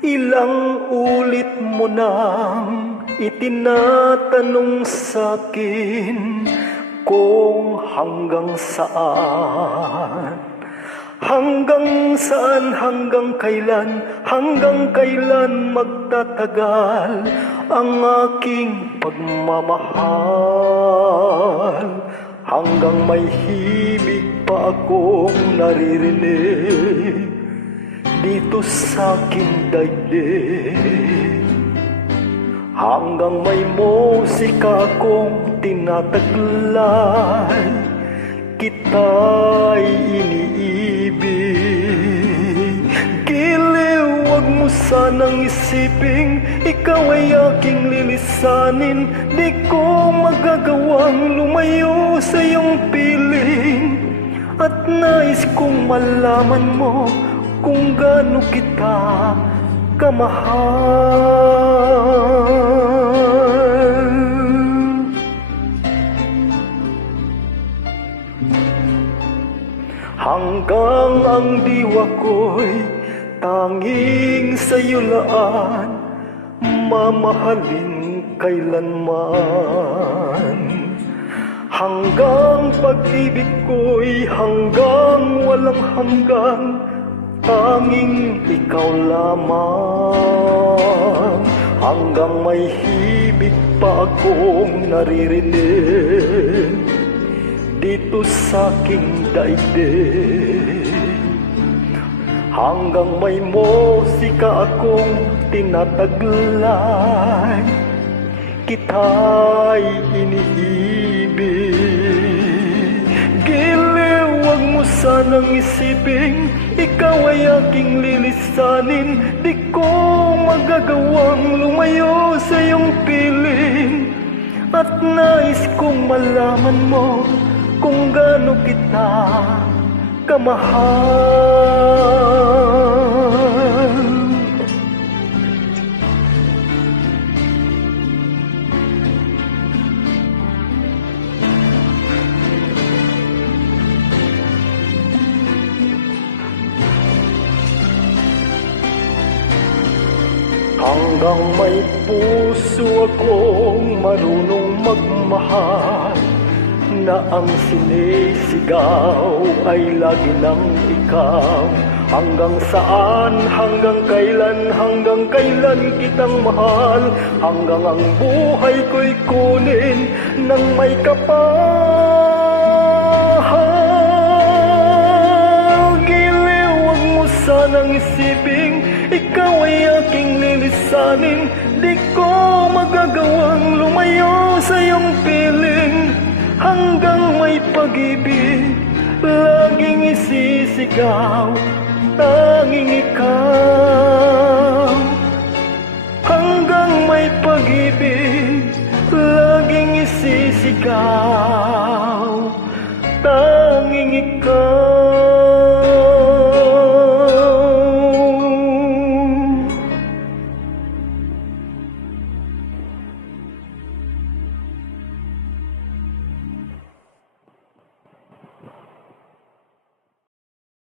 Ilang ulit mo nang itinatanong sa'kin kung hanggang saan, hanggang kailan magtatagal ang aking pagmamahal. Hanggang may himig pa akong naririnig dito sa aking daigdig, hanggang may musika akong tinataglay, kita'y iniibig. Giliw, wag mo sanang isiping ikaw ay aking lilisanin. Di ko magagawang lumayo sa iyong piling, at nais kong malaman mo kung gaano kita kamahal. Hanggang ang diwa ko'y tanging sa'yo laan, mamahalin kailanman. Hanggang pag-ibig ko'y hanggang walang hanggan, tanging ikaw lamang. Hanggang may himig pa akong naririnig dito sa aking daigdig, hanggang may musika akong tinataglay, kita'y iniibig. Giliw, wag mo sanang isiping ikaw ay aking lilisanin. Di ko magagawang lumayo sa iyong piling, at nais kong malaman mo kung gaano kita kamahal. Hanggang may puso akong marunong magmahal, na ang sinisigaw ay lagi ng ikaw. Hanggang saan, hanggang kailan kitang mahal, hanggang ang buhay ko'y kunin ng may kapahal. Giliw, wag mo sanang isiping ikaw ay aking lilisanin. Di ko magagawang lumayo sa iyong piling, hanggang may pag-ibig laging isisigaw, tanging ikaw. Hanggang may pag-ibig laging isisigaw, tanging ikaw.